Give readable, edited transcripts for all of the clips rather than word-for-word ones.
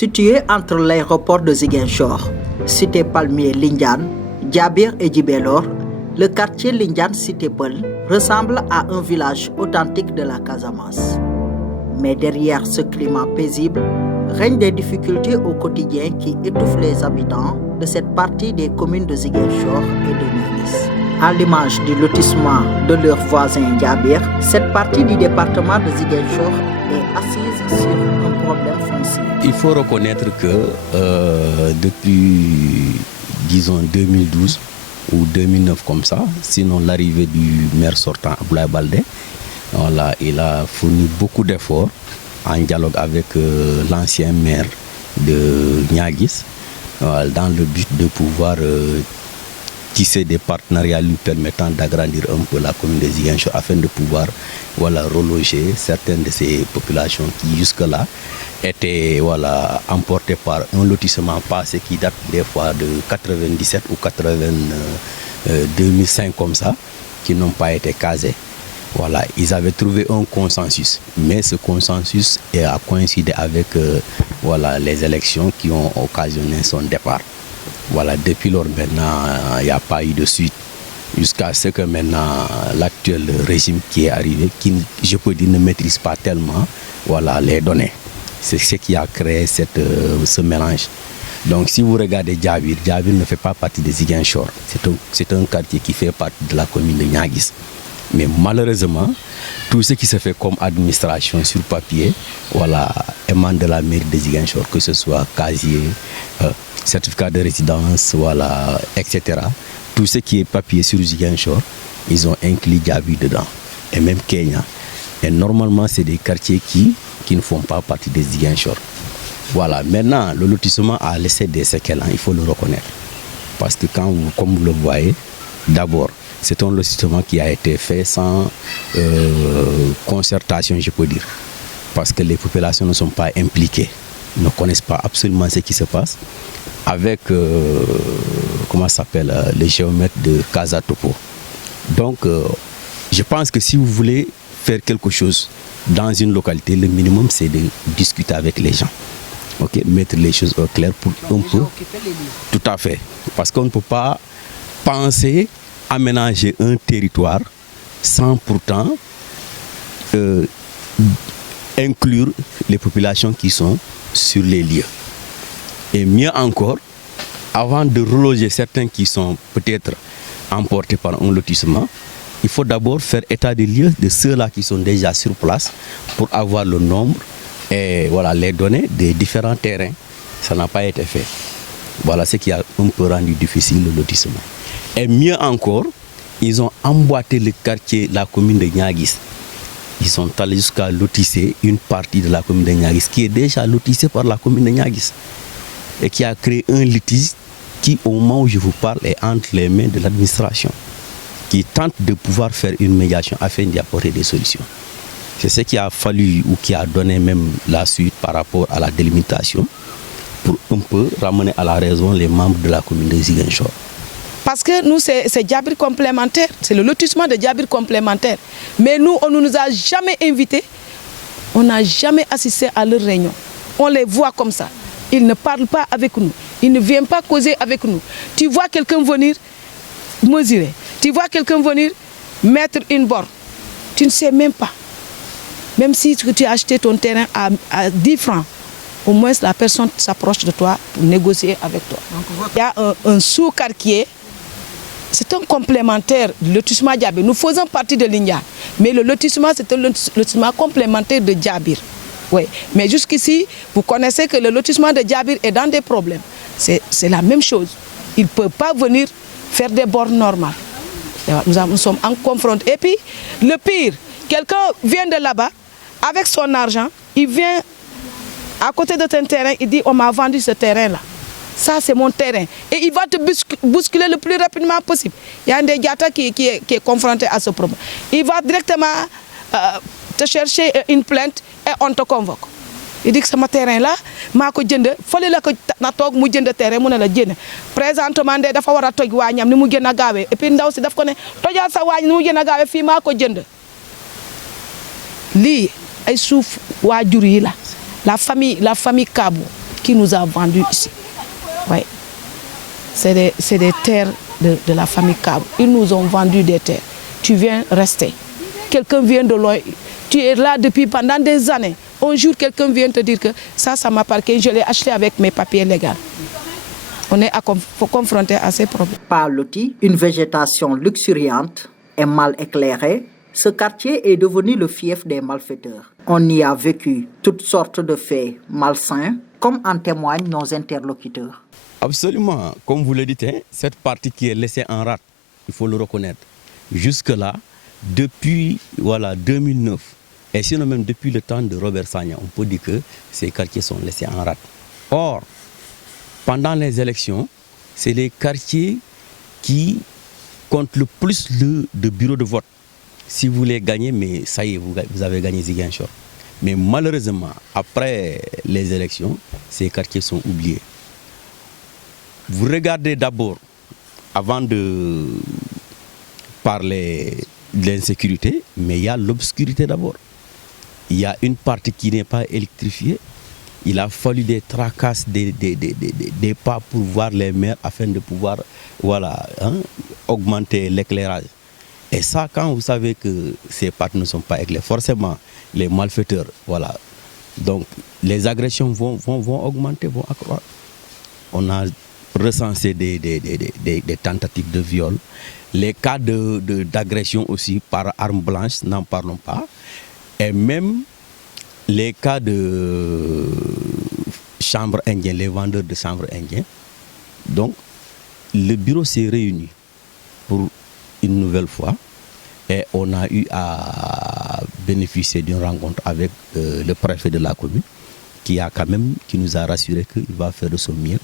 Situé entre l'aéroport de Ziguinchor, cité Palmier Lindiane, Djabir et Djibélor, le quartier Lindiane Cité Peul ressemble à un village authentique de la Casamance. Mais derrière ce climat paisible, règnent des difficultés au quotidien qui étouffent les habitants de cette partie des communes de Ziguinchor et de Nianis. À l'image du lotissement de leur voisin Djabir, cette partie du département de Ziguinchor est assise sur un problème foncier. Il faut reconnaître que depuis, disons, 2012 ou 2009 comme ça, sinon l'arrivée du maire sortant Abdoulaye Baldé, voilà, il a fourni beaucoup d'efforts en dialogue avec l'ancien maire de Niaguis, dans le but de pouvoir tisser des partenariats lui permettant d'agrandir un peu la commune de Ziguinchor afin de pouvoir reloger certaines de ces populations qui jusque-là étaient emportées par un lotissement passé qui date des fois de 97 ou 2005 comme ça, qui n'ont pas été casés. Voilà, ils avaient trouvé un consensus, mais ce consensus a coïncidé avec les élections qui ont occasionné son départ. Voilà, depuis lors maintenant, il n'y a pas eu de suite, jusqu'à ce que maintenant l'actuel régime qui est arrivé, qui, je peux dire, ne maîtrise pas tellement les données. C'est ce qui a créé ce mélange. Donc si vous regardez Djabir, Djabir ne fait pas partie de Ziguinchor. C'est un quartier qui fait partie de la commune de Niaguis. Mais malheureusement, tout ce qui se fait comme administration sur papier, émane de la mairie de Ziguinchor, que ce soit casier, certificat de résidence, etc. Tout ce qui est papier sur Ziguinchor, ils ont inclus Djabir dedans, et même Kenya. Et normalement, c'est des quartiers qui ne font pas partie de Ziguinchor. Voilà, maintenant, le lotissement a laissé des séquelles, il faut le reconnaître. Parce que comme vous le voyez, d'abord, c'est un lotissement qui a été fait sans concertation, je peux dire. Parce que les populations ne sont pas impliquées, ne connaissent pas absolument ce qui se passe. Avec, les géomètres de Casa Topo. Donc, je pense que si vous voulez faire quelque chose dans une localité, le minimum, c'est de discuter avec les gens. Mettre les choses au clair pour un peu. Tout à fait. Parce qu'on ne peut pas penser aménager un territoire sans pourtant inclure les populations qui sont sur les lieux. Et mieux encore, avant de reloger certains qui sont peut-être emportés par un lotissement, il faut d'abord faire état des lieux de ceux-là qui sont déjà sur place pour avoir le nombre et les données des différents terrains. Ça n'a pas été fait. Voilà ce qui a un peu rendu difficile le lotissement. Et mieux encore, ils ont emboîté le quartier, la commune de Niaguis. Ils sont allés jusqu'à lotisser une partie de la commune de Niaguis qui est déjà lotissée par la commune de Niaguis et qui a créé un litige qui, au moment où je vous parle, est entre les mains de l'administration, qui tente de pouvoir faire une médiation afin d'y apporter des solutions. C'est ce qui a fallu ou qui a donné même la suite par rapport à la délimitation pour un peu ramener à la raison les membres de la commune de Ziguinchor. Parce que nous, c'est Djabir complémentaire, c'est le lotissement de Djabir complémentaire. Mais nous, on ne nous a jamais invités, on n'a jamais assisté à leur réunion. On les voit comme ça. Ils ne parlent pas avec nous, ils ne viennent pas causer avec nous. Tu vois quelqu'un venir mesurer, tu vois quelqu'un venir mettre une borne, tu ne sais même pas. Même si tu as acheté ton terrain à 10 francs, au moins la personne s'approche de toi pour négocier avec toi. Il y a un sous-quartier, c'est un complémentaire du lotissement Djabir. Nous faisons partie de l'India, mais le lotissement, c'est un lotissement complémentaire de Djabir. Oui. Mais jusqu'ici, vous connaissez que le lotissement de Djabir est dans des problèmes. C'est la même chose. Il ne peut pas venir faire des bornes normales. Nous sommes en confrontés. Et puis, le pire, quelqu'un vient de là-bas, avec son argent, il vient à côté de ton terrain, il dit on m'a vendu ce terrain-là. Ça, c'est mon terrain. Et il va te bousculer le plus rapidement possible. Il y a un des gâteaux qui est confronté à ce problème. Il va directement te chercher une plainte et on te convoque. Il dit que c'est mon terrain-là, je l'ai fallait que tu aies terrain, présentement, il faut que tu aies un et puis il faut que tu aies un li ay souf wajur yi la famille Kabou qui nous a vendus ici. Ouais. C'est des terres de la famille Cab. Ils nous ont vendu des terres. Tu viens rester. Quelqu'un vient de loin. Tu es là depuis pendant des années. Un jour, quelqu'un vient te dire que ça m'appartient. Je l'ai acheté avec mes papiers légaux. On est confronté à ces problèmes. Par loti, une végétation luxuriante et mal éclairée, ce quartier est devenu le fief des malfaiteurs. On y a vécu toutes sortes de faits malsains, comme en témoignent nos interlocuteurs. Absolument, comme vous le dites, hein, cette partie qui est laissée en rade, il faut le reconnaître. Jusque-là, depuis 2009, et sinon même depuis le temps de Robert Sagna, on peut dire que ces quartiers sont laissés en rade. Or, pendant les élections, c'est les quartiers qui comptent le plus de bureaux de vote. Si vous voulez gagner, mais ça y est, vous avez gagné Ziguinchor. Mais malheureusement, après les élections, ces quartiers sont oubliés. Vous regardez d'abord, avant de parler de l'insécurité, mais il y a l'obscurité d'abord. Il y a une partie qui n'est pas électrifiée. Il a fallu des tracasses, des pas pour voir les maires afin de pouvoir augmenter l'éclairage. Et ça, quand vous savez que ces parties ne sont pas éclairées, forcément, les malfaiteurs, donc les agressions vont augmenter, vont accroître. On a recensé des tentatives de viol. Les cas d'agression aussi par arme blanche, n'en parlons pas. Et même les cas de chambres indiennes, les vendeurs de chambres indiennes. Donc, le bureau s'est réuni pour une nouvelle fois et on a eu à bénéficier d'une rencontre avec le préfet de la commune qui nous a rassuré qu'il va faire de son mieux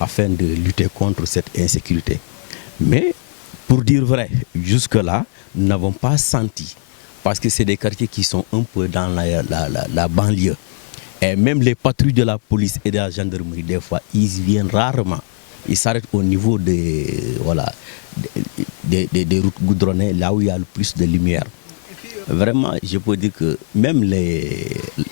afin de lutter contre cette insécurité. Mais pour dire vrai, jusque-là, nous n'avons pas senti, parce que c'est des quartiers qui sont un peu dans la banlieue. Et même les patrouilles de la police et de la gendarmerie, des fois, ils viennent rarement. Ils s'arrêtent au niveau des routes goudronnées, là où il y a le plus de lumière. Vraiment, je peux dire que même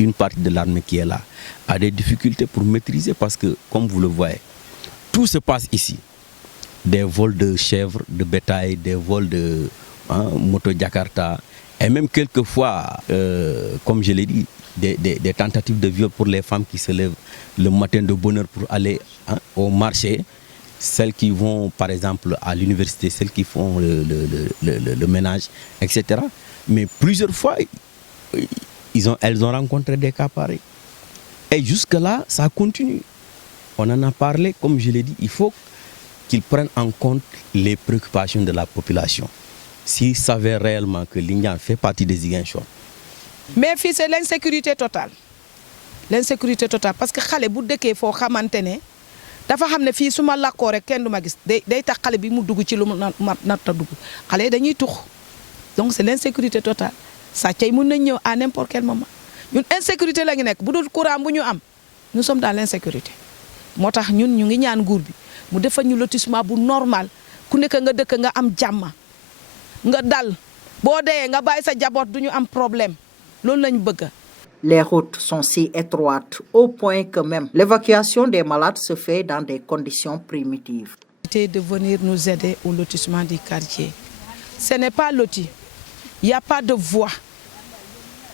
une partie de l'armée qui est là a des difficultés pour maîtriser parce que, comme vous le voyez, tout se passe ici. Des vols de chèvres, de bétail, des vols de moto Jakarta, et même quelquefois, comme je l'ai dit, des tentatives de viol pour les femmes qui se lèvent le matin de bonne heure pour aller au marché, celles qui vont par exemple à l'université, celles qui font le ménage, etc. Mais plusieurs fois, elles ont rencontré des cas pareils. Et jusque-là, ça continue. On en a parlé, comme je l'ai dit, il faut qu'ils prennent en compte les préoccupations de la population. S'ils savaient réellement que Lindiane fait partie des Ziguinchor. Mais fii c'est l'insécurité totale. L'insécurité totale parce que xale bu dëkkee foo xamante ne dafa xam ne fii su ma lakkoo rek kenn du ma gis day tax xale bi mu dugg ci lu mu natta dugg xale dañuy tux. Donc c'est l'insécurité totale. Sàcc yi mën nañ ñëw à n'importe quel moment. Ñun insécurité la ñu nekk bu dul courant bu ñu am nous sommes dans l'insécurité. Moo tax ñun ñu ngi ñaan nguur bi mu defal ñu lotissement bu normal ku nekk nga dëkk nga am jàmm nga dal boo dee nga bàyyi sa jaboot du ñu am problème loolu lañ bëgg. Les routes sont si étroites au point que même l'évacuation des malades se fait dans des conditions primitives. De venir nous aider au lotissement du quartier. Ce n'est pas loti. Il n'y a pas de voie.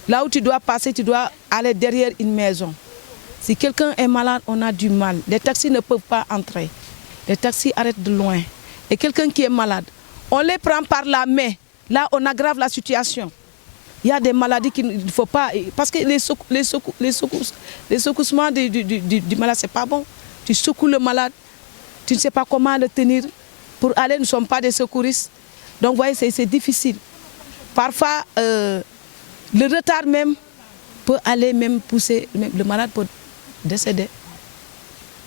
Là où tu dois passer, tu dois aller derrière une maison. Si quelqu'un est malade, on a du mal. Les taxis ne peuvent pas entrer. Les taxis arrêtent de loin. Et quelqu'un qui est malade, on les prend par la main. Là, on aggrave la situation. Il y a des maladies qu'il ne faut pas... Parce que les secoussements du malade, ce n'est pas bon. Tu secoues le malade, tu ne sais pas comment le tenir. Pour aller, nous ne sommes pas des secouristes. Donc, vous voyez, c'est difficile. Parfois, le retard même peut aller même pousser... Le malade peut décéder.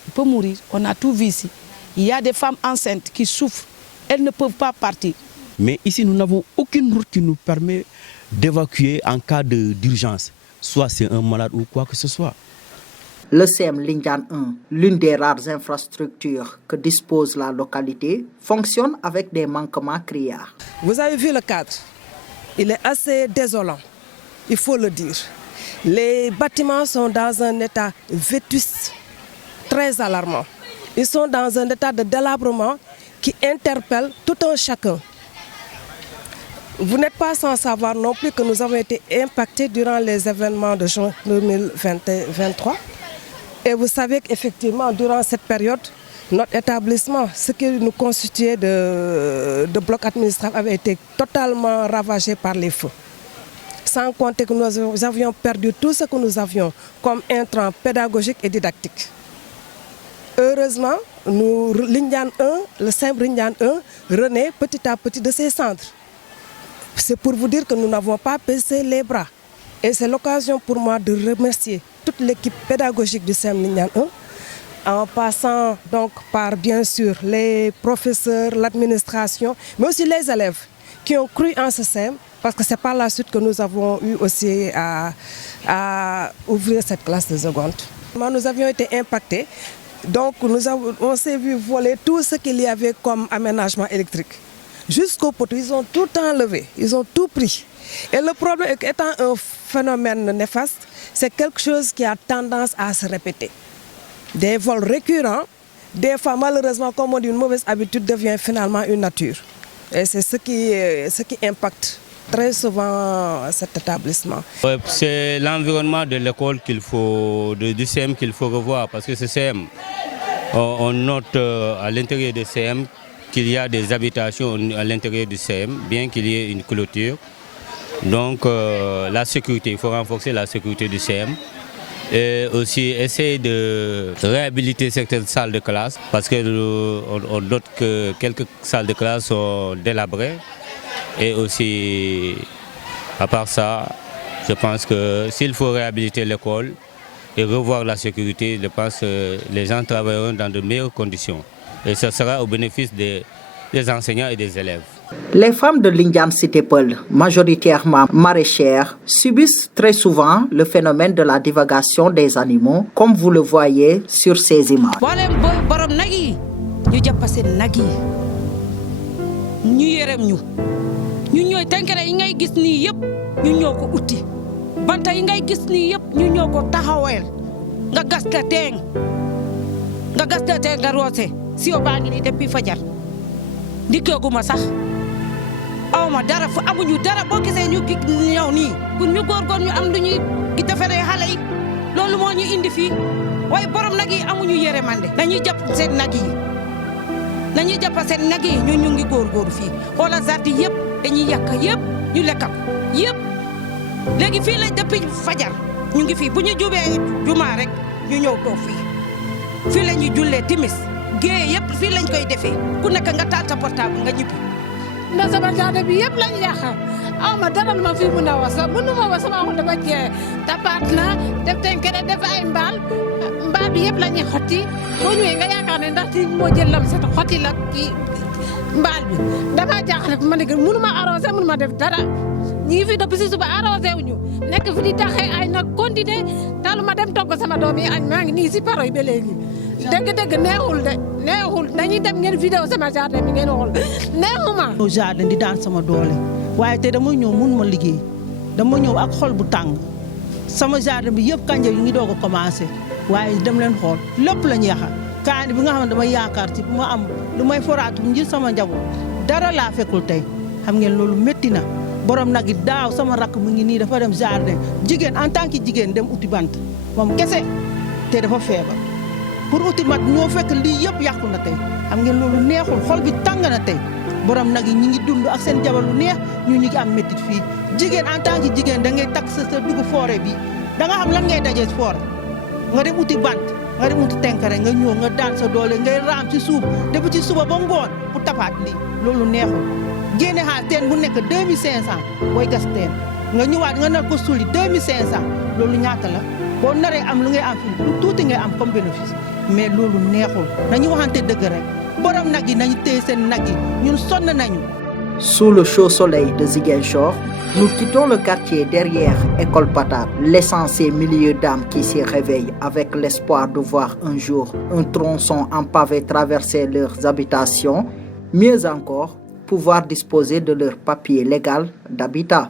Il peut mourir. On a tout vu ici. Il y a des femmes enceintes qui souffrent. Elles ne peuvent pas partir. Mais ici, nous n'avons aucune route qui nous permet d'évacuer en cas d'urgence. Soit c'est un malade ou quoi que ce soit. Le CEM Lindiane 1, l'une des rares infrastructures que dispose la localité, fonctionne avec des manquements criards. Vous avez vu le cadre. Il est assez désolant, il faut le dire. Les bâtiments sont dans un état vétuste. très alarmants. Ils sont dans un état de délabrement qui interpelle tout un chacun. Vous n'êtes pas sans savoir non plus que nous avons été impactés durant les événements de juin 2023. Et vous savez qu'effectivement, durant cette période, notre établissement, ce qui nous constituait de blocs administratifs, avait été totalement ravagé par les feux. Sans compter que nous avions perdu tout ce que nous avions comme intrant pédagogique et didactique. Heureusement, le CEM Lindiane 1 renaît petit à petit de ses cendres. C'est pour vous dire que nous n'avons pas baissé les bras. Et c'est l'occasion pour moi de remercier toute l'équipe pédagogique du CEM Lindiane 1, en passant donc par bien sûr les professeurs, l'administration, mais aussi les élèves qui ont cru en ce CEM, parce que c'est par la suite que nous avons eu aussi à ouvrir cette classe de seconde. Nous avions été impactés, donc on s'est vu voler tout ce qu'il y avait comme aménagement électrique. Jusqu'au poteau, ils ont tout enlevé, ils ont tout pris. Et le problème, étant un phénomène néfaste, c'est quelque chose qui a tendance à se répéter. Des vols récurrents, des fois malheureusement, comme on dit, une mauvaise habitude devient finalement une nature. Et c'est ce qui impacte très souvent cet établissement. C'est l'environnement de l'école du CEM qu'il faut revoir, parce que ce CEM, on note à l'intérieur du CEM qu'il y a des habitations à l'intérieur du CEM, bien qu'il y ait une clôture. Donc la sécurité, il faut renforcer la sécurité du CEM. Et aussi essayer de réhabiliter certaines salles de classe, parce qu'on note que quelques salles de classe sont délabrées. Et aussi, à part ça, je pense que s'il faut réhabiliter l'école et revoir la sécurité, je pense que les gens travailleront dans de meilleures conditions. Et ce sera au bénéfice des enseignants et des élèves. Les femmes de Lindiane Cité Peul, majoritairement maraîchères, subissent très souvent le phénomène de la divagation des animaux, comme vous le voyez sur ces images. ñu ñooy tànkere yi ngay gis nii yëpp ñu ñoo ko utti banta yi ngay gis nii yëpp ñu ñoo ko taxaweel nga gas ka teen nga roose si baa ngi nii depuis fajar ndikkeeguma sax awma dara fu amuñu dara boo gisee ñu ñëw nii pour ñu góorgóor ñu am lu ñuy defaree xale yi loolu moo ñu indi fii waaye borom nag yi amuñu yére mande dañuy jàpp seen nag yi ñu ngi góorgóor fii xoolal zardi yëpp dañuy yàq yëpp ñu lekk ko yëpp léegi fii lañ depuis fajar ñu ngi fii bu ñu jubee jumaa rek ñu ñëw toog fii la ñuy jullee timis géeye yëpp fii lañ koy defee ku nekk nga taal sa portable nga ñibbi. ndax sama jardin bi yëpp lañ yàq aw ma dara ma fi mun a wasa mënuma wasa ma ko dafa jee tapaat na def tenkere def ay mbaal bi yëpp la ñuy xotti boo ñëwee nga yaakaar ne ndax ti moo jël lam set xotti la kii mbaal bi damaa jaaxle ma ne mënuma arrosé mënuma def dara ñi ngi fi depuis si suba arrosé wuñu nekk fi di taxee ay nag continuer talu ma dem togg sama doom yi añ maa ngi nii si paro yi ba léegi dëgg neexul dañuy dem ngeen vidéo sama jardin bi ngeen xool neexuma jardin di daan sama doole waaye te dama ñëw mun ma liggéey dama ñëw ak xol bu tàng sama jardin bi yëpp kanja yi ngi doog a commencé waaye dem leen xool lépp lañu yaxa kaani bi nga xam ne dama yaakaar ci bu ma am lu may foraatu ngir sama njaboot dara laa fekkul tey xam ngeen loolu métti na borom nag it daaw sama rakk mu ngi nii dafa dem jardin jigéen en tant que jigéen dem uti bant moom kese te dafa feebar pour uti mat ñoo fekk lii yëpp yàqu na tey xam ngeen loolu neexul xol bi tàng na tey borom nag yi ñi ngi dund ak seen jabar lu neex ñu ngi am métit fii jigéen en tant que jigéen da ngay takk sa dugg forêt bi da nga xam lan ngay dajee forêt nga dem uti bant nga dem uti tenkare nga ñëw nga daan sa doole ngay raam ci suuf depuis ci suba ba ngoon pour tapaat lii loolu neexul génne xaal teen bu nekk 2500 booy gas teen nga ñëwaat nga nar ko sulli 2500 loolu ñaata la boo naree am lu ngay am fii lu tuuti ngay am comme bénéfice mais loolu neexul nañu waxante dëgg rek borom nag yi nañu téye seen nag yi ñun sonn nañu. Sous le chaud soleil de Ziguinchor, nous quittons le quartier derrière École Patate, laissant ces milliers d'âmes qui s'y réveillent avec l'espoir de voir un jour un tronçon en pavé traverser leurs habitations, mieux encore, pouvoir disposer de leur papier légal d'habitat.